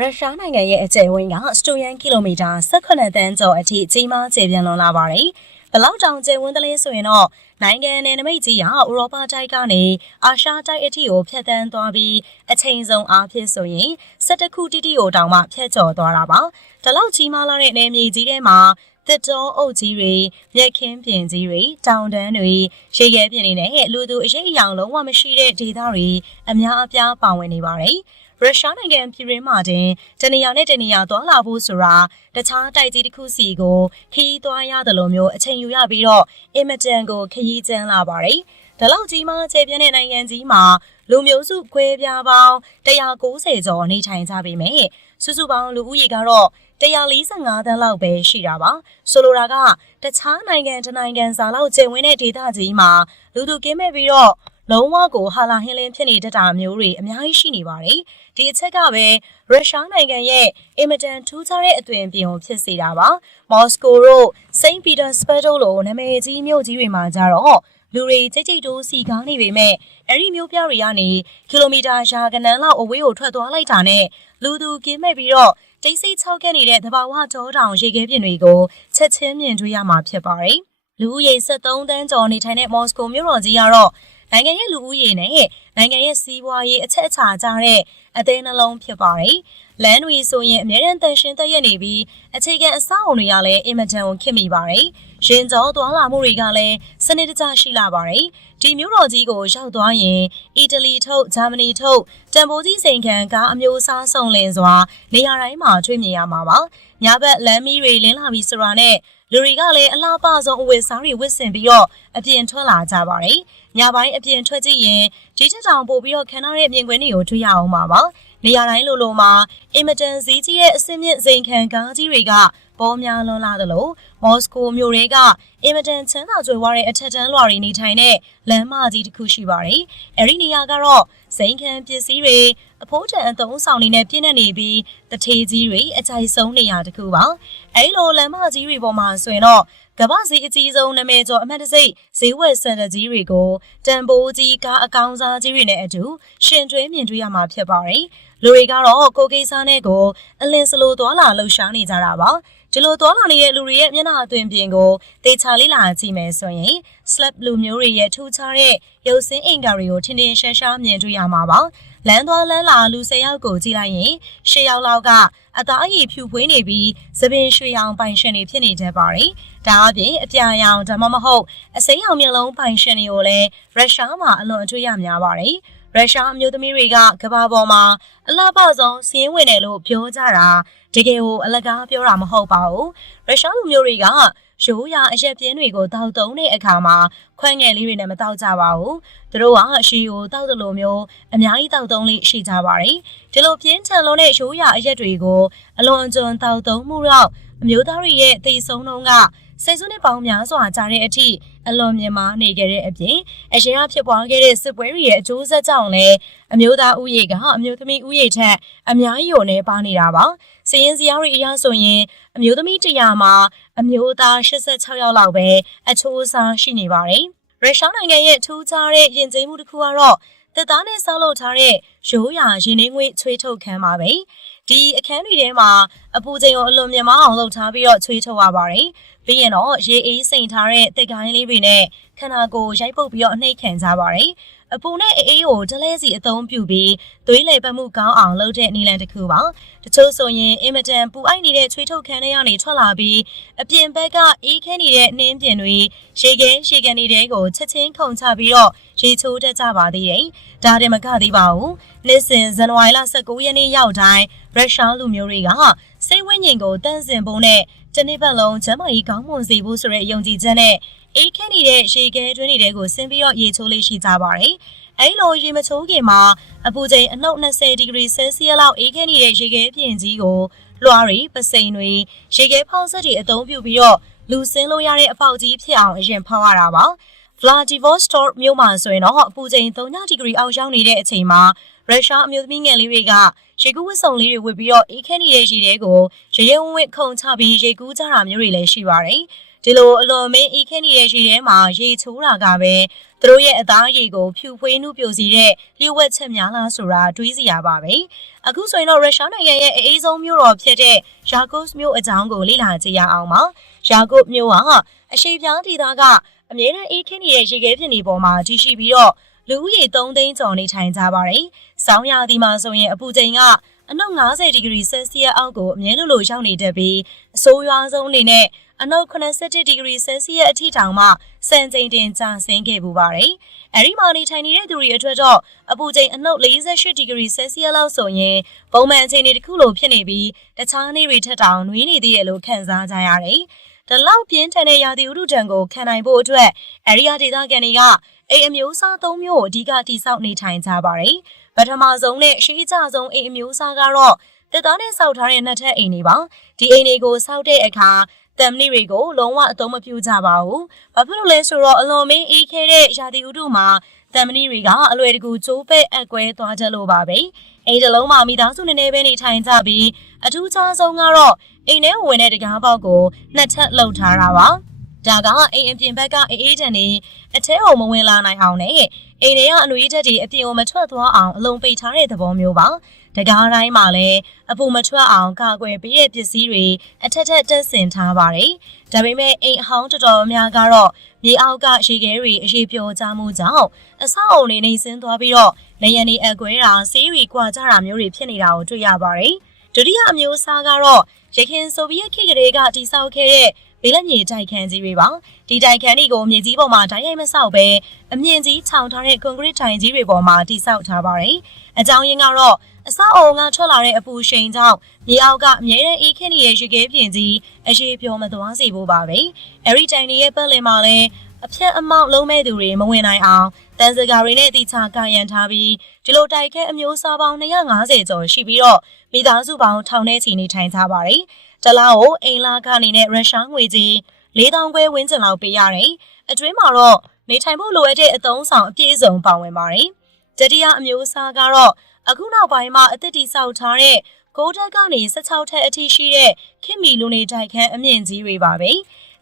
ရုရှားနိုင်ငံရဲ့အကျယ်ဝန်းကစတိုယန်ကီလိုမီတာ18တန်းကျော်အထိကြီးမားကျယ်ပြန့်လွန်လာပါတယ်။ဘလောက်တောင်ကျယ်ဝန်းသလဲဆိုရင်တော့နိုင်ငံနယ်နိမိတ်ကြီးဟာဥရောပတိုက်ကနေအာရှတိုက်အထိကိုဖျက်ဆီးသွားပြီးအချိန်ဆုံးအားဖြင့်ဆိုရင်17ခုတိတိကိုတောင်မှဖျက်ကျော်သွားတာပါ။ဒီလောက်ကြီးမားလာတဲ့နယ်မြေကြီးထဲမှာတစ်တောအုပ်ကြီးတွေမြက်ခင်းပြင်ကြီးတွေတောင်တန်းတွေရေခဲပြင်တွေနဲ့လူသူအရေးအယောင်လုံးဝမရှိတဲ့ဒေသတွေအများအပြားပါဝင်နေပါတယ်။ရုရှားနိုင်ငံပြည်တွင်းမှာတင်တနေရာနဲ့တနေရာသွားလာဖို့ဆိုတာတခြားတိုက်ကြီးတစ်ခုစီကိုခရီးသွားရတယ်လို့မျိုးအချိန်ယူရပြီးတော့အင်မတန်ကိုခရီးကျန်းလာပါတယ်။ဒါလောက်ကြီးမားကျယ်ပြန့်တဲ့နိုင်ငံကြီးမှာလူမျိုးစုခွဲပြားပေါင်း190ကျော်နေထိုင်ကြပေမဲ့စုစုပေါင်းလူဦးရေကတော့145တန်းလောက်ပဲရှိတာပါဆိုလိုတာကတခြားနိုင်ငံတစ်နိုင်ငံစာလောက်ကျယ်ဝန်းတဲ့ဒေသကြီးမှာလူသူကင်းမဲ့ပြီးတော့လုံးဝကိုဟာလာဟင်းလင်းဖြစ်နေတတ်တာမျိုးတွေအများကြီးရှိနေပါတယ်ဒီအချက်ကပဲရုရှားနိုင်ငံရဲ့အင်မတန်ထူးခြားတဲ့အသွင်ပြင်ကိုဖြစ်စေတာပါမော်စကိုတို့စိန့်ပီတာစဘတ်တို့လိုနာမည်ကြီးမြို့ကြီးတွေမှာကြတော့လူတွေကြိတ်ကြိတ်တိုးစီကားနေပေမဲ့အဲ့ဒီမြို့ပြတွေကနေကီလိုမီတာရာကနန်းလောက်အဝေးကိုထွက်သွားလိုက်တာနဲ့လူသူကင်းမဲ့ပြီးတော့တိတ်ဆိတ်ချောက်ကနေတဲ့သဘာဝတောတောင်ရေခဲပြင်တွေကိုချက်ချင်းမြင်တွေ့ရမှာဖြစ်ပါတယ်လူဦးရေ73တန်းကျော်နေထိုင်တဲ့မော်စကိုမြို့တော်ကြီးကတော့နိုင်ငံရဲ့လူဦးရေနဲ့နိုင်ငံရဲ့စီးပွားရေးအချက်အချာကြတဲ့အသေးနှလုံးဖြစ်ပါတယ်။လမ်းတွေဆိုရင်အများရန်တန်ရှင်းသက်ရနေပြီးအခြေခံအဆောက်အုံတွေကလည်းအင်မတန်ကိုခင်မိပါတယ်။ရင်ကျော်သွားလာမှုတွေကလည်းစနစ်တကျရှိလာပါတယ်။ဒီမြို့တော်ကြီးကိုရောက်သွားရင်အီတလီထုတ်ဂျာမနီထုတ်တန်ဖိုးကြီးစိန်ခံကားအမျိုးအစားစုံလင်စွာနေရာတိုင်းမှာတွေ့မြင်ရမှာပါ။ညဘက်လမ်းမီးတွေလင်းလာပြီးဆိုတာနဲ့လူတွေကလည်းအလားပါဆုံးအဝတ်စားတွေဝတ်ဆင်ပြီးတော့အပြင်ထွက်လာကြပါတယ်။ညပိုင်းအပြင်ထွက်ကြည့်ရင်ဒီချက်တောင်ပို့ပြီးတော့ခန်းထားတဲ့မြင်ကွင်းတွေကိုတွေ့ရအောင်ပါပါ။နေရာတိုင်းလိုမှာအင်မတန်ဈေးကြီးတဲ့အဆင့်မြင့်စိန်ခံကားကြီးတွေကပေါ်များလွန်လာသလိုမော်စကိုမြို့တွေကအင်မတန်ချမ်းသာကြွယ်ဝတဲ့အထက်တန်းလွှာတွေနေထိုင်တဲ့လမ်းမကြီးတစ်ခုရှိပါတယ်။အဲဒီနေရာကတော့စိန်ခံပစ္စည်းတွေအဖိုးတန်အသုံးဆောင်တွေနဲ့ပြည့်နေပြီးတထေးကြီးတွေအကြိုက်ဆုံးနေရာတစ်ခုပါ။အဲဒီလိုလမ်းမကြီးတွေပေါ်မှာဆိုရင်တော့ကမ္ဘာဈေးအကြီးဆုံးနာမည်ကျော်အမှတ်တစိတ်ဈေးဝယ်စင်တာကြီးတွေကိုတန်ဖိုးကြီးကားအကောင်စားကြီးတွေနဲ့အတူရှင်တွဲမြင်တွေ့ရမှာဖြစ်ပါတယ်။လူတွေကတော့ကိုကိစ္စနဲ့ကိုအလင်းစလိုသွားလာလှုပ်ရှားနေကြတာပါ။ဒီလိုသွားလာနေတဲ့လူတွေရဲ့မျက်နှာအသွင်ပြင်ကိုသေချာလေးလာကြည့်မယ်ဆိုရင် slab လူမျိုးတွေရဲ့ထူးခြားတဲ့ရုပ်စင်းအင်္ဂါတွေကိုထင်ထင်ရှားရှားမြင်တွေ့ရမှာပါ။လမ်းသွားလမ်းလာလူ10ယောက်ကိုကြည့်လိုက်ရင်10ယောက်လောက်ကအသားအရည်ဖြူဖွေးနေပြီးသပင်ရွှေရောင်ပိုင်ရှင်တွေဖြစ်နေတတ်ပါတယ်။ဒါအပြင်အပြာရောင်ဒါမှမဟုတ်အစိမ်းရောင်မျက်လုံးပိုင်ရှင်တွေကိုလည်းရုရှားမှာအလွန်အတွေ့ရများပါတယ်။ရုရှားအမျိုးသမီးတွေကကမ္ဘာပေါ်မှာအလှပဆုံးစီးရင်ဝင်တယ်လို့ပြောကြတာတကယ်ကိုအလကားပြောတာမဟုတ်ပါဘူး။ရုရှားလူမျိုးတွေကရိုးရာအရက်ပြင်းတွေကိုတောက်သုံးတဲ့အခါမှာခွက်ငယ်လေးတွေနဲ့မတောက်ကြပါဘူး။သူတို့ကရှီကိုတောက်တယ်လို့မျိုးအများကြီးတောက်သုံးလေးရှိကြပါတယ်။ဒီလိုပြင်းထန်လုံးတဲ့ရိုးရာအရက်တွေကိုအလွန်အကျွံတောက်သုံးမှုတော့အမျိုးသားတွေရဲ့သိဆုံးနှုန်းကစိတ်ဆူနဲ့ပေါင်းများစွာကြားတဲ့အထိအလွန်မြင့်မားနေကြတဲ့အပြင်အရင်ကဖြစ်ပွားခဲ့တဲ့စစ်ပွဲတွေရဲ့အကျိုးဆက်ကြောင့်လည်းအမျိုးသားဥယျာဉ်ကအမျိုးသမီးဥယျာဉ်ထက်အများကြီးကိုနေပါနေတာပါစည်ရင်စရာတွေအရဆိုရင်အမျိုးသမီး100မှာအမျိုးသား86ယောက်လောက်ပဲအချိုးအစားရှိနေပါတယ်ရုရှားနိုင်ငံရဲ့ထူးခြားတဲ့ယဉ်ကျေးမှုတစ်ခုကတော့တပ်သားနဲ့ဆောက်လုပ်ထားတဲ့ရိုးရာရင်းနှီးငွေချွေးထုတ်ခန်းပါပဲဒီအခန်းတွေထဲမှာအပူချိန်ကိုအလွန်မြင့်မားအောင်လုပ်ထားပြီးတော့ချွေးထုတ်ရပါတယ်ပြီးရင်တော့ရေအေးစိမ်ထားတဲ့တက်ကိုင်းလေးတွေနဲ့ခန္ဓာကိုယ်ရိုက်ပုတ်ပြီးတော့အနှိပ်ခံကြပါတယ်အပူနဲ့အေးကိုတလဲစီအသုံးပြုပြီးသွေးလေပတ်မှုကောင်းအောင်လုပ်တဲ့နည်းလမ်းတစ်ခုပါတချို့ဆိုရင်အင်မတန်ပူအိုက်နေတဲ့ချွေးထုတ်ခန်းထဲကနေထွက်လာပြီးအပြင်ဘက်ကအေးခဲနေတဲ့နှင်းပြင်တွေရေကန်နေတဲ့ကိုချက်ချင်းခုန်ချပြီးတော့ရေချိုးတတ်ကြပါသေးတယ်ဒါတည်းမကသေးပါဘူးနှစ်စဉ်ဇန်နဝါရီလ19ရက်နေ့ရောက်တိုင်းရုရှားလူမျိုးတွေကစိတ်ဝိညာဉ်ကိုတန့်စင်ဖို့နဲ့တနေ့ပတ်လုံးကျန်းမာရေးကောင်းမွန်စေဖို့ဆိုတဲ့ယုံကြည်ချက်နဲ့အေးခဲနေတဲ့ရေခဲတွင်းတွေကိုဆင်းပြီးတော့ရေချိုးလေးရှိကြပါတယ်။အဲဒီလိုရေမချိုးခင်မှာအပူချိန်အနှုတ်20ဒီဂရီဆဲလ်စီယပ်လောက်အေးခဲနေတဲ့ရေခဲပြင်ကြီးကိုလွှားတွေပစိန်တွေရေခဲဖောက်ဆက်တွေအသုံးပြုပြီးတော့လူဆင်းလို့ရတဲ့အပေါက်ကြီးဖြစ်အောင်အရင်ဖောက်ရတာပါ။ Vladivostok မြို့မှာဆိုရင်တော့အပူချိန်3ဒီဂရီအောက်ရောက်နေတဲ့အချိန်မှာရုရှားအမျိုးသမီးငယ်လေးတွေကရေကူးဝတ်စုံလေးတွေဝတ်ပြီးတော့အေးခဲနေတဲ့ရေထဲကိုရေရဲဝဲခုန်ချပြီးရေကူးကြတာမျိုးတွေလည်းရှိပါတယ် ဒီလိုအလွန်မင်းအေးခဲနေတဲ့ရေထဲမှာရေချိုးတာကပဲသူတို့ရဲ့အသားအရည်ကိုဖြူဖွေးနှုတ်ပြိုစီတဲ့လျှို့ဝှက်ချက်များလားဆိုတာတွေးစီရပါပဲအခုဆိုရင်တော့ရုရှားနိုင်ငံရဲ့အေးဆုံးမြို့တော်ဖြစ်တဲ့ယာကုတ်မြို့အကြောင်းကိုလေ့လာကြည့်ရအောင်ပါယာကုတ်မြို့ဟာအရှေ့ပြားဒေသကအမြဲတမ်းအေးခဲနေတဲ့ရေခဲပြင်တွေပေါ်မှာတည်ရှိပြီးတော့လူဦးရေ3သိန်းကျော်နေထိုင်ကြပါတယ်။ဆောင်းရာသီမှာဆိုရင်အပူချိန်ကအနှုတ်50ဒီဂရီဆယ်စီယပ်အောက်ကိုအမြဲလိုလိုရောက်နေတတ်ပြီးအဆိုးရွားဆုံးအနေနဲ့အနှုတ်80ဒီဂရီဆယ်စီယပ်အထိတောင်မှစံချိန်တင်ကျဆင်းခဲ့ပူပါတယ်။အဲဒီမှာနေထိုင်နေတဲ့သူတွေအတွက်တော့အပူချိန်အနှုတ်48ဒီဂရီဆယ်စီယပ်လောက်ဆိုရင်ပုံမှန်အချိန်တွေတစ်ခုလိုဖြစ်နေပြီးတခြားနေ့တွေထက်တောင်နှွေးနေသေးတယ်လို့ခံစားကြရတယ်။ဒီလောက်ပြင်းထန်တဲ့ရာသီဥတုဒဏ်ကိုခံနိုင်ဖို့အတွက်အရီယာဒေသခံတွေကအိမ်အမျိုးအစား၃မျိုးကိုအဓိကတည်ဆောက်နေထိုင်ကြပါတယ်။ပထမဆုံးနဲ့ရှေးကြဆုံးအိမ်အမျိုးအစားကတော့တက်သားနဲ့ဆောက်ထားတဲ့နှစ်ထပ်အိမ်တွေပါ။ဒီအိမ်တွေကိုဆောက်တဲ့အခါတမ်မဏိတွေကိုလုံးဝအသုံးမပြုကြပါဘူး။ဘာဖြစ်လို့လဲဆိုတော့အလွန်မင်းအေးခဲတဲ့ရာသီဥတုမှာတမ်မဏိတွေကအလွယ်တကူကျိုးပဲ့အက်ကွဲသွားကြလို့ပါပဲ။အိမ်တစ်လုံးမှာမိသားစုနည်းနည်းပဲနေထိုင်ကြပြီးအထူးခြားဆုံးကတော့အိမ်ထဲဝင်တဲ့တကားပေါက်ကိုနှစ်ထပ်လှုပ်ထားတာပါ။ဒါကအိမ်အပြင်ဘက်ကအေးတန်နေအထဲကိုမဝင်လာနိုင်အောင်နဲ့အိမ်ထဲကအနွေးဓာတ်တွေအပြင်ကိုမထွက်သွားအောင်အလုံးပိတ်ထားတဲ့သဘောမျိုးပါတကားတိုင်းမှာလည်းအပူမထွက်အောင်ကာကွယ်ပေးတဲ့ပစ္စည်းတွေအထက်ထက်တက်ဆင်ထားပါတယ်ဒါပေမဲ့အိမ်အဟောင်းတော်တော်များကတော့မြေအောက်ကရေခဲတွေအရေးပြောကြမှုကြောင့်အဆောက်အုံတွေနေဆင်းသွားပြီးတော့နေရနေအကွဲတာဆေးတွေကွာကြတာမျိုးတွေဖြစ်နေတာကိုတွေ့ရပါတယ်ဒုတိယအမျိုးအစားကတော့ရခိုင်ဆိုဗီယက်ခေတ်ကလေးကတည်ဆောက်ခဲ့တဲ့ဘေးလက်မြေတိုက်ခန်းကြီးတွေပါဒီတိုက်ခန်းတွေကိုမြေကြီးပေါ်မှာဓာတ်ရိုက်မဆောက်ပဲအမြင့်ကြီးခြောင်ထားတဲ့ကွန်ကရစ်တိုင်ကြီးတွေပေါ်မှာတည်ဆောက်ထားပါတယ်အကြောင်းရင်းကတော့အဆောက်အုံကထွက်လာတဲ့အပူရှိန်ကြောင့်မြေအောက်ကအမြဲတမ်းအေးခဲနေတဲ့ရေခဲပြင်ကြီးအရှိပြောမသွားစေဖို့ပါပဲအဲဒီတိုင်တွေရဲ့ပတ်လည်မှာလည်းအဖြတ်အမောက်လုံးမဲ့သူတွေမဝင်နိုင်အောင်တန်စကာတွေနဲ့တိချကာရန်ထားပြီးဒီလိုတိုက်ခဲအမျိုးအစားပေါင်း250ကျော်ရှိပြီးတော့မိသားစုပေါင်းထောင်ထဲချီနေထိုင်ကြပါတယ်တလားကိုအိမ်လာကနေနဲ့ရုရှားငွေကြီး4000ခွဲဝန်းကျင်လောက်ပေးရတယ်အတွင်းမှာတော့နေထိုင်ဖို့လိုအပ်တဲ့အသုံးဆောင်အပြည့်အစုံပါဝင်ပါတယ်တတိယအမျိုးအစားကတော့အခုနောက်ပိုင်းမှာအသစ်တိဆောက်ထားတဲ့9ထပ်ကနေ16ထပ်အထိရှိတဲ့ခင်မီလူနေတိုက်ခန်းအမြင့်ကြီးတွေပါပ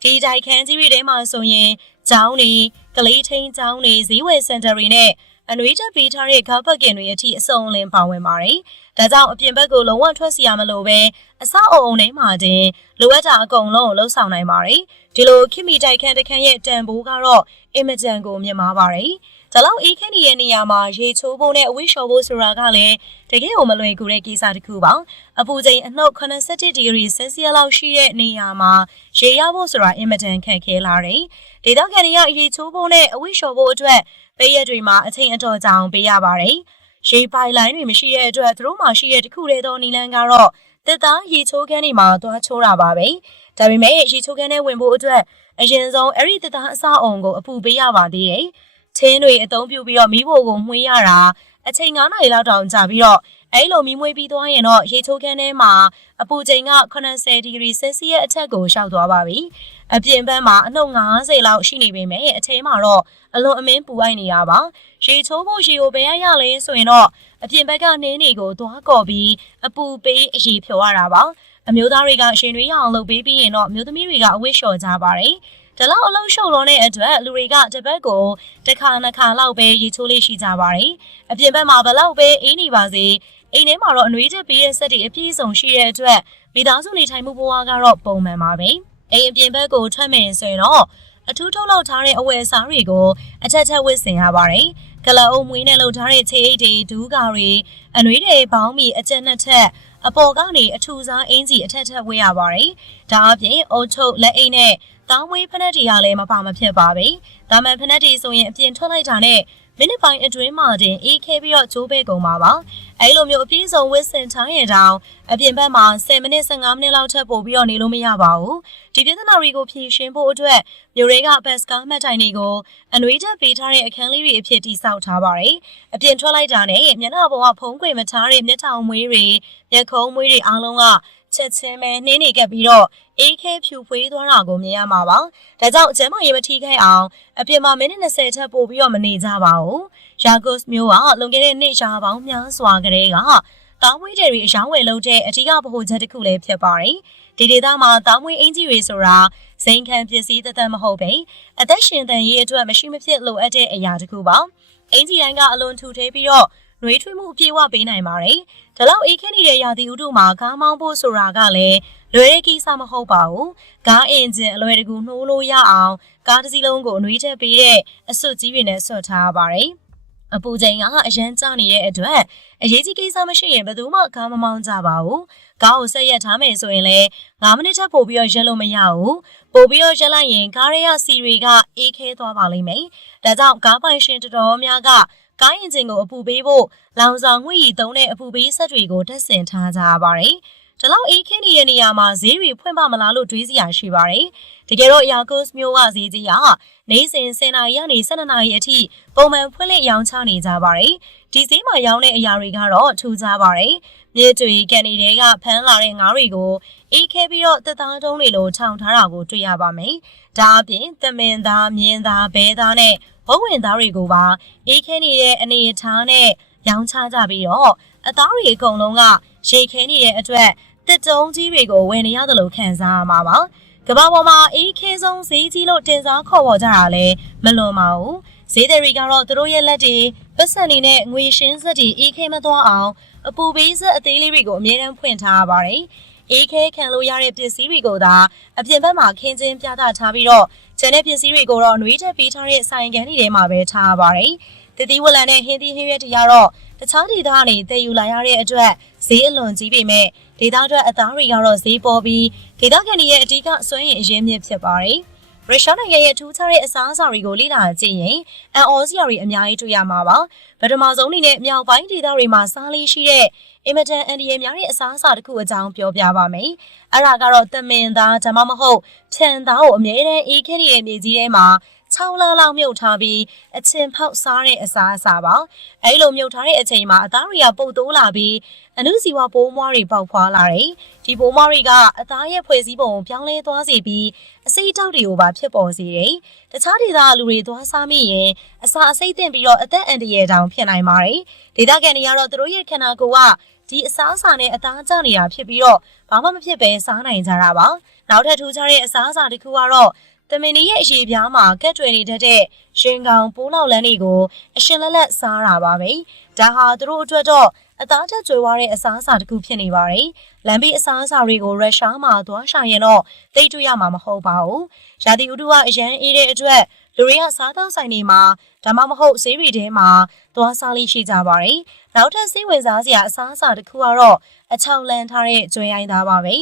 ဲဒီတိုက်ခန်းကြီးတွေထဲမှာဆိုရင်ကျောင်းတွေကလေးထင်းကျောင်းတွေဈေးဝယ်စင်တာတွေနဲ့အနွေးတက်ပေးထားတဲ့ကားပတ်ကင်တွေအထိအစုံအလင်ပါဝင်ပါတယ်ဒါကြောင့်အပြင်ဘက်ကိုလုံးဝထွက်စီရမလို့ပဲအဆောက်အုံထဲမှာတင်လိုအပ်တာအကုန်လုံးကိုလှုပ်ဆောင်နိုင်ပါတယ်ဒီလိုခင်မီတိုက်ခန်းတစ်ခန်းရဲ့တန်ဖိုးကတော့အင်မတန်ကိုမြင့်မားပါတယ်ဒါလောက်အေးခန့်နေတဲ့နေရာမှာရေချိုးဖို့နဲ့အဝိလျှော်ဖို့ဆိုတာကလည်းတကယ်ကိုမလွယ်ကူတဲ့ကိစ္စတစ်ခုပါအပူချိန်အနှုတ်80ဒီဂရီဆယ်စီယပ်လောက်ရှိတဲ့နေရာမှာရေရဖို့ဆိုတာအင်မတန်ခက်ခဲလာတယ်ဒေသခံတွေကရေချိုးဖို့နဲ့အဝိလျှော်ဖို့အတွက်ပေးရက်တွေမှာအချိန်အတော်ကြာအောင်ပေးရပါတယ်ရေပိုင်လိုင်းတွေမရှိတဲ့အတွက်သူတို့မှရှိတဲ့တခုတည်းသောနီလန်းကတော့တက်သားရေချိုးခန်းတွေမှာသွားချိုးတာပါပဲဒါပေမဲ့ရေချိုးခန်းထဲဝင်ဖို့အတွက်အရင်ဆုံးအဲ့ဒီတက်သားအဆောက်အုံကိုအပူပေးရပါသေးတယ်ချင်းတွေအသုံးပြုပြီးတော့မီးဖိုကိုမှွေးရတာအချိန်9နာရီလောက်တောင်ကြာပြီးတော့အဲ့လိုမီးမွေးပြီးသွားရင်တော့ရေချိုးခန်းထဲမှာအပူချိန်က80ဒီဂရီဆယ်စီယပ်အထက်ကိုရှောက်သွားပါပြီအပြင်ဘက်မှာအနှုတ်50လောက်ရှိနေပေမဲ့အထဲမှာတော့အလွန်အမင်းပူအိုက်နေတာပါရေချိုးဖို့ရေကိုဘယ်ရလဲဆိုရင်တော့အပြင်ဘက်ကနှင်းတွေကိုသွားကော်ပြီးအပူပေးအရေဖြော်ရတာပါအမျိုးသားတွေကရှင်တွေရအောင်လုပ်ပေးပြီးရင်တော့မျိုးသမီးတွေကအဝတ်လျှော်ကြပါတယ်ဒါလောက်အလုံးရှုပ်လုံးတဲ့အတွက်လူတွေကတပတ်ကိုတစ်ခါနှစ်ခါလောက်ပဲရေချိုးလေးရှိကြပါတယ်အပြင်ဘက်မှာဘလောက်ပဲအေးနေပါစေအိမ်ထဲမှာတော့အနွေးတက်ပေးတဲ့ဆက်တွေအပြည့်အစုံရှိတဲ့အတွက်မိသားစုနေထိုင်မှုဘဝကတော့ပုံမှန်ပါပဲအိမ်အပြင်ဘက်ကိုထွက်မယ်ဆိုရင်တော့အထူးထုတ်လုပ်ထားတဲ့အဝယ်အစားတွေကိုအထက်ထက်ဝတ်ဆင်ရပါတယ်ကလအုံမွေးနဲ့လုပ်ထားတဲ့ခြေအိတ်တွေဒူးကာတွေအနွေးတွေပေါင်းပြီးအကျက်နှစ်ထက်အပေါ်ကနေအထူစားအင်ကြီးအထက်ထက်ဝတ်ရပါတယ်ဒါအပြင်အုတ်ထုတ်လက်အိတ်နဲ့တောင်းဝေးဖက်နှက်တွေကလည်းမပါမဖြစ်ပါဘူး။ဒါမှဖက်နှက်တွေဆိုရင်အပြင်ထွက်လိုက်တာနဲ့မိနစ်ပိုင်းအတွင်းမှာတင်အေးခဲပြီးတော့ကျိုးပဲကုန်ပါပါ။အဲလိုမျိုးအပြည့်စုံဝတ်ဆင်ထားရင်တောင်အပြင်ဘက်မှာ10မိနစ်15မိနစ်လောက်ထပ်ပို့ပြီးတော့နေလို့မရပါဘူး။ဒီပြဿနာတွေကိုဖြေရှင်းဖို့အတွက်မြို့တွေကဘတ်စကားမှတ်တိုင်တွေကိုအနွေးတက်ပေးထားတဲ့အခန်းလေးတွေအဖြစ်တိစောက်ထားပါတယ်။အပြင်ထွက်လိုက်တာနဲ့မျက်နှာပေါ်ကဖုံးကွယ်မထားတဲ့မျက်ထောင်မွေးတွေမျက်ခုံးမွေးတွေအားလုံးကချက်ချင်းပဲနှင်းနေကပ်ပြီးတော့အေးခဲဖြူဖွေးသွားတာကိုမြင်ရမှာပါ။ဒါကြောင့်အကျမ်းမရေမထိခိုက်အောင်အပြင်မှာမိနစ်20ထပ်ပို့ပြီးတော့မနေကြပါဘူး။ယာဂုတ်မျိုးကလွန်ခဲ့တဲ့နှစ်ရာပေါင်းများစွာကလေးကတောင်းမွေးတွေအယောင်းဝယ်လုပ်တဲ့အထူးဗဟိုချက်တစ်ခုလည်းဖြစ်ပါတယ်။ဒီဒေသမှာတောင်းမွေးအင်ဂျီတွေဆိုတာ စိန်ခံပစ္စည်းသက်မဟုတ်ပဲအသက်ရှင်သန်ရေးအတွက်မရှိမဖြစ်လိုအပ်တဲ့အရာတစ်ခုပါအင်ဂျီတိုင်းကအလွန်ထူထဲပြီးတော့နှွေးထွေးမှုအပြည့်အဝပေးနိုင်ပါတယ်ဒါလောက်အေးခဲနေတဲ့ရာသီဥတုမှာကားမောင်းဖို့ဆိုတာကလည်းလွယ်တဲ့ကိစ္စမဟုတ်ပါဘူးကားအင်ဂျင်အလွယ်တကူနှိုးလို့ရအောင်ကားတစ်စီးလုံးကိုအနှွေးထည့်ပေးတဲ့အစွတ်ကြီးတွေနဲ့ဆွတ်ထားပါတယ်အပူချိန်ကအရန်ကျနေတဲ့အတွက်အရေးကြီးကိစ္စမရှိရင်ဘယ်သူမှကားမမောင်းကြပါဘူးကားကိုဆက်ရက်ထားမယ်ဆိုရင်လည်း9မိနစ်ထပ်ပို့ပြီးတော့ရက်လို့မရဘူးပို့ပြီးတော့ရက်လိုက်ရင်ကားရဲ့စီတွေကအေးခဲသွားပါလိမ့်မယ်ဒါကြောင့်ကားပိုင်ရှင်တော်တော်များကကားအင်ဂျင်ကိုအပူပေးဖို့လောင်စာငွေ့ရည်သုံးတဲ့အပူပေးဆက်တွေကိုတက်ဆင်ထားကြရပါတယ်ဒီလောက်အေးခဲနေတဲ့နေရာမှာဈေးတွေဖွင့်ပါမလားလို့တွေးစရာရှိပါတယ်တကယ်တော့ယာကုစ်မျိုးကဈေးကြီးဟာနေ့စဉ်10နာရီကနေ12နာရီအထိပုံမှန်ဖွင့်လှစ်ရောင်းချနေကြပါတယ်ဒီဈေးမှာရောင်းတဲ့အရာတွေကတော့ထူးခြားပါတယ်မြေတွေကန်ဒီတွေကဖမ်းလာတဲ့ငါးတွေကိုအေးခဲပြီးတော့တက်သားတုံးတွေလိုထောင်ထားတာကိုတွေ့ရပါမယ်ဒါအပြင်သမင်သားမြင်းသားဘဲသားနဲ့ဘုံဝင်သားတွေကိုပါအေးခဲနေတဲ့အနေအထားနဲ့ရောင်းချကြပြီးတော့အသားတွေအကုန်လုံးကရေခဲနေတဲ့အတွက်တစ်တုံးကြီးတွေကိုဝယ်နေရတယ်လို့ခံစားရမှာပါကမ္ဘာပေါ်မှာအေးခဲဆုံးဈေးကြီးလို့တင်စားခေါ်ဝေါ်ကြတာလည်းမလွန်ပါဘူးဈေးတွေကတော့သူတို့ရဲ့လက်တွေပတ်စံတွေနဲ့ငွေရှင်းစက်တွေအေးခဲမသွားအောင်အပူပေးစက်အသေးလေးတွေကိုအမြဲတမ်းဖွင့်ထားရပါတယ်အေးခဲခံလို့ရတဲ့ပစ္စည်းတွေကိုသာအပြင်ဘက်မှာခင်းချင်းပြသထားပြီးတော့ကျန်တဲ့ပစ္စည်းတွေကိုတော့နှွေးထည့်ပေးထားတဲ့ဆိုင်ကန်တွေထဲမှာပဲထားရပါတယ်တတိဝလန်နဲ့ဟင်းသီးဟင်းရွက်တွေကတော့တခြားဒေသကနေတည်ယူလာရတဲ့အတွက်ဈေးအလွန်ကြီးပေမဲ့ဒေသအတွက်အသားတွေကတော့ဈေးပေါ်ပြီးဒေသခံတွေရဲ့အဓိကစွမ်းရည်အရင်းမြစ်ဖြစ်ပါတယ်ရုရှားနိုင်ငံရဲ့ထူးခြားတဲ့အစားအစာတွေကိုလေ့လာကြည့်ရင်အန်အောစရာတွေအများကြီးတွေ့ရမှာပါပထမဆုံးအနေနဲ့မြောက်ပိုင်းဒေသတွေမှာစားလေးရှိတဲ့အင်မတန်အန်ဒီရများတဲ့အစားအစာတစ်ခုအကြောင်းပြောပြပါမယ်အဲ့ဒါကတော့သမင်သားဒါမှမဟုတ်ဖြန်သားကိုအမြဲတမ်းအေးခဲနေတဲ့မြေကြီးထဲမှာ6လလောက်မြုပ်ထားပြီးအချင်ဖောက်စားတဲ့အစားအစာပါအဲ့လိုမြုပ်ထားတဲ့အချိန်မှာအသားတွေကပုတ်တိုးလာပြီးအနုစီဝါပိုးမွားတွေပေါက်ဖွာလာတယ်ဒီပိုးမွားတွေကအသားရဲ့ဖွဲ့စည်းပုံပြောင်းလဲသွားစေပြီးအစိတ်တောက်တွေကိုပါဖြစ်ပေါ်စေတယ်တခြားဒေသလူတွေသွားစားမိရင်အစာအစိတ်သင့်ပြီးတော့အသက်အန္တရာယ်တောင်ဖြစ်နိုင်ပါတယ်ဒေသခံတွေကတော့သူတို့ရဲ့ခန္ဓာကိုယ်ကဒီအစားအစာနဲ့အသားကျနေတာဖြစ်ပြီးတော့ဘာမှမဖြစ်ပဲစားနိုင်ကြတာပါနောက်ထပ်ထူးခြားတဲ့အစားအစာတစ်ခုကတော့သမင်ကြီးရဲ့အရေးပြားမှာကက်တွေနေတတ်တဲ့ရှင်ကောင်ပိုးလောက်လန်းတွေကိုအရှင်လက်လက်စားတာပါပဲဒါဟာသူတို့အတွက်တော့အသားချက်ကျွေးသွားတဲ့အစားအစာတစ်ခုဖြစ်နေပါတယ်လမ်းဘေးအစားအစာတွေကိုရုရှားမှာသွားရှာရင်တော့သိတွေ့ရမှာမဟုတ်ပါဘူးရာသီဥတုကအရန်အေးတဲ့အတွက်လူတွေကစားသောက်ဆိုင်တွေမှာဒါမှမဟုတ်ဈေးတွေထဲမှာသွားစားလိရှိကြပါတယ်နောက်ထပ်စိတ်ဝင်စားစရာအစားအစာတစ်ခုကတော့အချောင်လန်းထားတဲ့ကျွေးရိုင်းသားပါပဲ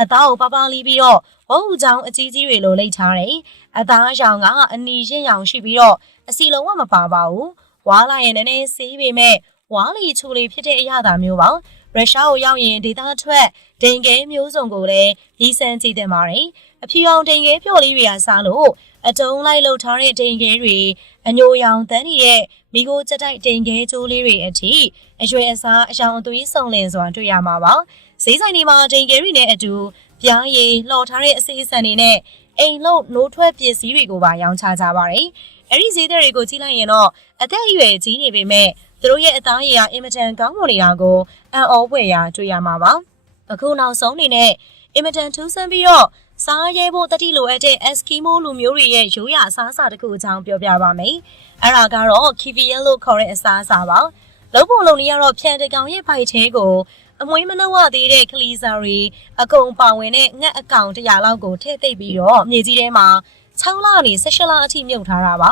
အသားကိုပပလီးပြီးတော့ဝုတ်ချောင်းအကြီးကြီးတွေလိုလိတ်ထားတယ်အသားရောင်ကအနီရင့်ရောင်ရှိပြီးတော့အစီလုံးဝမပါပါဘူးဝါလာရင်လည်းစေးပေမဲ့ဝါလီချိုလေးဖြစ်တဲ့အရာသာမျိုးပါရုရှားကိုရောက်ရင်ဒေသထွက်ဒိန်ကဲမျိုးစုံကိုလည်းကြီးစမ်းကြည့်တင်ပါတယ်အဖြူအောင်ဒိန်ကဲဖြော်လေးတွေကစားလို့အတုံးလိုက်လှုပ်ထားတဲ့ဒိန်ကဲတွေအညိုရောင်တန်းနေတဲ့မိโกကြက်တိုက်ဒိန်ကဲကျိုးလေးတွေအထိအရွယ်အစားအယောင်အသွေးစုံလင်စွာတွေ့ရမှာပါဈေးဆိုင်တွေမှာဒိန်ကဲတွေနဲ့အတူပြားရည်လှော်ထားတဲ့အစိအစံတွေနဲ့အိမ်လုံးနိုးထွက်ပစ္စည်းတွေကိုပါရောင်းချကြပါတယ်အဲ့ဒီဈေးတွေကိုကြည့်လိုက်ရင်တော့အသက်အရွယ်ကြီးနေပေမဲ့သူတို့ရဲ့အသားရည်ကအင်မတန်ကောင်းမွန်နေတာကိုအံ့ဩဖွယ်ရာတွေ့ရမှာပါအခုနောက်ဆုံးအနေနဲ့အင်မတန်ထူးဆန်းပြီးတော့စားရဲဖို့တတိလိုအပ်တဲ့ Eskimo လူမျိုးတွေရဲ့ရိုးရာအစားအစာတစ်ခုအကြောင်းပြောပြပါမယ်အဲ့ဒါကတော့ Kivian လို့ခေါ်တဲ့အစားအစာပါလုံးပုံလုံးလေးကတော့ဖြန်တကောင်ရဲ့ဖိုက်သေးကိုအမွှေးမနှုတ်ဝသေးတဲ့ကလီစာရီအကုန်ပါဝင်တဲ့ငှက်အကောင်100လောက်ကိုထည့်သိပ်ပြီးတော့မြေကြီးထဲမှာ6လကနေ18လအထိမြုပ်ထားတာပါ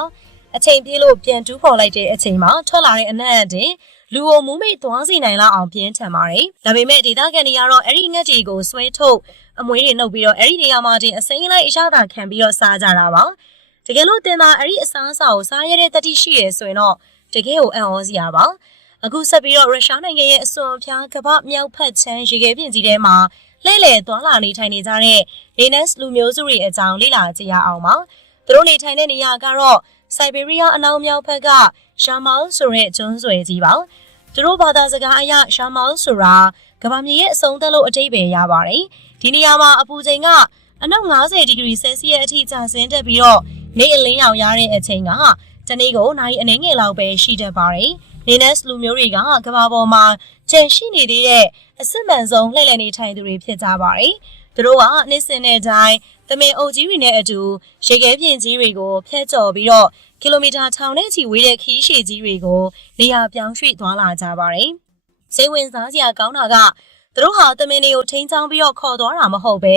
အချိန်ပြေးလို့ပြန်တူးဖော်လိုက်တဲ့အချိန်မှာထွက်လာတဲ့အနက်အတင်လူကိုမူးမိတ်သွားစီနိုင်လောက်အောင်ပြင်းထန်ပါတယ်ဒါပေမဲ့ဒေသခံတွေကတော့အဲ့ဒီငှက်တွေကိုဆွဲထုတ်အမွှေးတွေနှုတ်ပြီးတော့အဲ့ဒီနေရာမှာတင်အစိမ်းလိုက်အရသာခံပြီးတော့စားကြတာပါတကယ်လို့တင်တာအဲ့ဒီအစားအစာကိုစားရတဲ့တတိရှိရဆိုရင်တော့တကယ်ကိုအံ့ဩစရာပါအခုဆက်ပြီးတော့ရုရှားနိုင်ငံရဲ့အစွန်ဖျားကမ္ဘာမြောက်ဖက်ချမ်းရေခဲပြင်ကြီးထဲမှာလှည့်လည်သွားလာနေထိုင်နေကြတဲ့ Lenas လူမျိုးစုတွေအကြောင်းလေ့လာကြည့်ရအောင်ပါသူတို့နေထိုင်တဲ့နေရာကတော့စိုက်ဘေးရီးယားအနောက်မြောက်ဘက်ကရှာမောလ်ဆိုတဲ့ကျွန်းဆွယ်ကြီးပါသူတို့ဘာသာစကားအရရှာမောလ်ဆိုတာကမ္ဘာမြေရဲ့အဆုံးသတ်လို့အတိတ်ပဲရပါတယ်ဒီနေရာမှာအပူချိန်ကအနောက်50ဒီဂရီဆယ်စီယပ်အထိကျဆင်းတက်ပြီးတော့နေအလင်းရောင်ရတဲ့အချိန်ကတနေ့ကိုနိုင်အနည်းငယ်လောက်ပဲရှိတတ်ပါတယ်Lenas လူမျိုးတွေကကမ္ဘာပေါ်မှာကျန်ရှိနေသေးတဲ့အစစ်မှန်ဆုံးလှည့်လည်နေထိုင်သူတွေဖြစ်ကြပါတယ်သူတို့ကနှစ်စဉ်နဲ့တိုင်းတ မင်အုပ်ကြီးတွေနဲ့အတူရေခဲပြင်ကြီးတွေကိုဖျက်ကျော်ပြီးတော့ကီလိုမီတာထောင်နဲ့ချီဝေးတဲ့ခီးရှည်ကြီးတွေကိုနေရာပြောင်းရွှေ့သွားလာကြပါတယ်။စိတ်ဝင်စားစရာကောင်းတာကသူတို့ဟာတမင်တွေကိုထိန်းချောင်းပြီးတော့ခေါ်သွားတာမဟုတ်ပဲ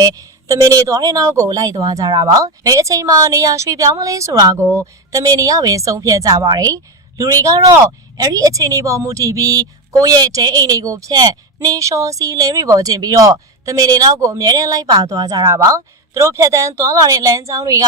တမင်တွေသွားတဲ့နောက်ကိုလိုက်သွားကြတာပါ။ဘယ်အချိန်မှနေရာရွှေ့ပြောင်းမလဲဆိုတာကိုတမင်တွေကပဲဆုံးဖြတ်ကြပါတယ်။လူတွေကတော့အဲ့ဒီအချိန်တွေပေါ်မူတည်ပြီးကိုယ့်ရဲ့တဲအိမ်တွေကိုဖျက်နှင်းလျှောစီးလဲတွေပေါ်တင်ပြီးတော့တမင်တွေနောက်ကိုအမြဲတမ်းလိုက်ပါသွားကြတာပါ။သူတို့ဖြတ်တန်းသွားလာတဲ့လမ်းကြောင်းတွေက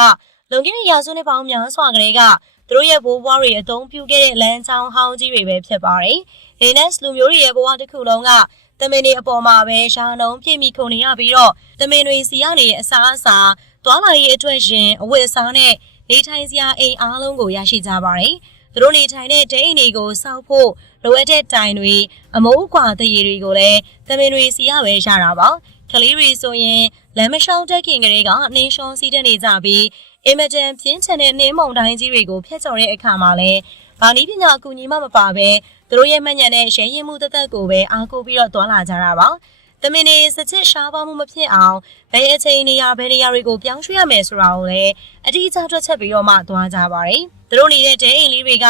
လွန်ခဲ့တဲ့ရာစုနှစ်ပေါင်းများစွာကလေးကသူတို့ရဲ့ဘိုးဘွားတွေအသုံးပြုခဲ့တဲ့လမ်းကြောင်းဟောင်းကြီးတွေပဲဖြစ်ပါတယ်။ NS လူမျိုးတွေရဲ့ဘဝတစ်ခုလုံးကတမင်တွေအပေါ်မှာပဲရှားနှုံးပြည့်မိခုန်နေရပြီးတော့တမင်တွေစီရနေတဲ့အစားအစာသွားလာရေးအတွက်ရင်အဝတ်အစားနဲ့နေထိုင်စရာအိမ်အားလုံးကိုရရှိကြပါတယ်။သူတို့နေထိုင်တဲ့ဒိန်းတွေကိုစောက်ဖို့လိုအပ်တဲ့တိုင်တွေအမိုးအကွာတရေတွေကိုလည်းတမင်တွေစီရပဲရတာပါ။ကလေးတွေဆိုရင်လမ်းမလျှောက်တတ်ခင်ကလေးကနှင်းလျှောစီးတက်နေကြပြီးအင်မတန်ပြင်းထန်တဲ့နှင်းမုန်တိုင်းကြီးတွေကိုဖျက်ချော်တဲ့အခါမှာလည်းဘာနည်းပညာအကူအညီမှမပါပဲသူတို့ရဲ့မှတ်ဉာဏ်နဲ့ရဲရင်မှုတသက်ကိုပဲအားကိုးပြီးတော့သွားလာကြတာပါ။တမင်တွေစချစ်ရှားပါမှုမဖြစ်အောင်ဘယ်အချိန်နေရာတွေကိုပြောင်းရွှေ့ရမယ်ဆိုတာကိုလည်းအတိအကျတွက်ချက်ပြီးတော့မှသွားကြပါတယ်။သူတို့နေတဲ့တဲအိမ်လေးတွေက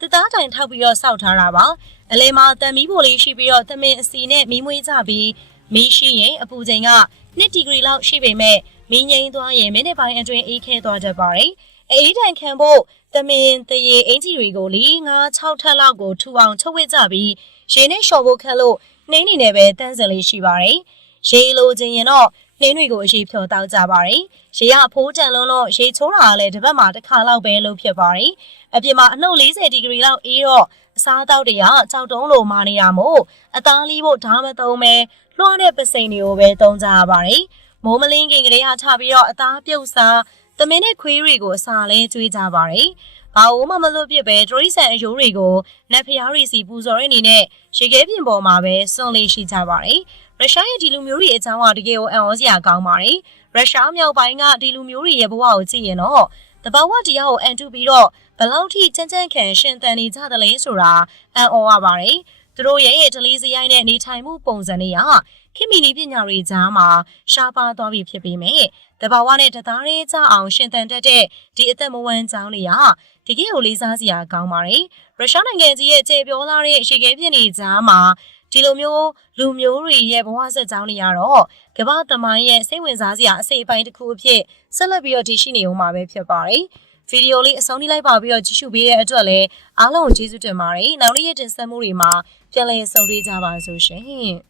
သစ်သားတိုင်ထောက်ပြီးတော့စောက်ထားတာပါ။အလဲမှာတန်မီးပိုလေးရှိပြီးတော့တမင်အစီနဲ့မီးမွေးကြပြီးမီးရှိရင်အပူချိန်က2 ဒီဂရီလောက်ရှိပေမဲ့မင်းငိမ့်သွားရင်မိနစ်ပိုင်းအတွင်းအေးခဲသွားတတ်ပါတယ်။အေးတန်ခံဖို့တမင်တရေအင်ဂျီတွေကို4-5-6ထပ်လောက်ကိုထူအောင်ချုပ်ဝစ်ကြပြီးရေနဲ့လျှော်ဖို့ခက်လို့နှင်းနေနဲ့ပဲတန်းစင်လေးရှိပါတယ်။ရေလိုချင်ရင်တော့နှင်းတွေကိုအရေးဖြောတောက်ကြပါတယ်။ရေကအဖိုးတန်လုံးလို့ရေချိုးတာလည်းတစ်ပတ်မှာတစ်ခါလောက်ပဲလုပ်ဖြစ်ပါတယ်။အပြင်မှာအနှုတ်40 ဒီဂရီလောက်အေးတော့အစားအသောက်တွေကကြောက်တုံးလိုမာနေတာမို့အသားလီးဖို့ဓာတ်မသုံးပဲလွှားတဲ့ပစိန်တွေကိုပဲသုံးကြရပါတယ်။မိုးမလင်းခင်ကလေးဟာထပြီးတော့အသားပြုတ်စားတမင်နဲ့ခွေးတွေကိုအစာလဲကျွေးကြပါတယ်။ဘာလို့မလွတ်ပြစ်ပဲဒရိဆန်အယိုးတွေကိုနတ်ဖျားတွေစီပူဇော်တဲ့အနေနဲ့ရေခဲပြင်ပေါ်မှာပဲစွန့်လေးရှိကြပါတယ်။ရုရှားရဲ့ဒီလူမျိုးတွေအကြောင်းကတကယ်ကိုအံ့ဩစရာကောင်းပါတယ်။ရုရှားမြောက်ပိုင်းကဒီလူမျိုးတွေရဲ့ဘဝကိုကြည့်ရင်တော့တဘာဝတရားကိုအန်တုပြီးတော့ဘလောက်ထိကြမ်းကြမ်းခံရှင်သန်နေကြတယ်လဲဆိုတာအံ့ဩရပါတယ်။သူတို့ရဲ့ဒလီစရိုက်နဲ့နေထိုင်မှုပုံစံတွေကခင်မီနီပညာတွေကြားမှာရှားပါသွားပြီဖြစ်ပေမဲ့တဘာဝနဲ့တသားရေးကြအောင်ရှင်သန်တတ်တဲ့ဒီအသက်မဝမ်းကြောင်းတွေကတကယ်ကိုလေးစားစရာကောင်းပါတယ်။ရုရှားနိုင်ငံကြီးရဲ့ခြေပြောလာတဲ့ရေခဲပြင်တွေကြားမှာဒီလိုမျိုးလူမျိုးတွေရဲ့ဘဝဆက်ကြောင်းတွေကတော့ကမ္ဘာသမိုင်းရဲ့စိတ်ဝင်စားစရာအစိတ်အပိုင်းတစ်ခုအဖြစ်ဆက်လက်ပြီးတော့တည်ရှိနေဦးမှာပဲဖြစ်ပါတယ်။ဗီဒီယိုလေးအဆုံးထိလိုက်ပါပြီးတော့ကြည့်ရှုပေးတဲ့အတွက်လည်းအားလုံးကိုကျေးဇူးတင်ပါတယ်။နောက်နေ့ရက်တင်ဆက်မှုတွေမှာပြန်လည်ဆုံတွေ့ကြပါစို့ရှင်။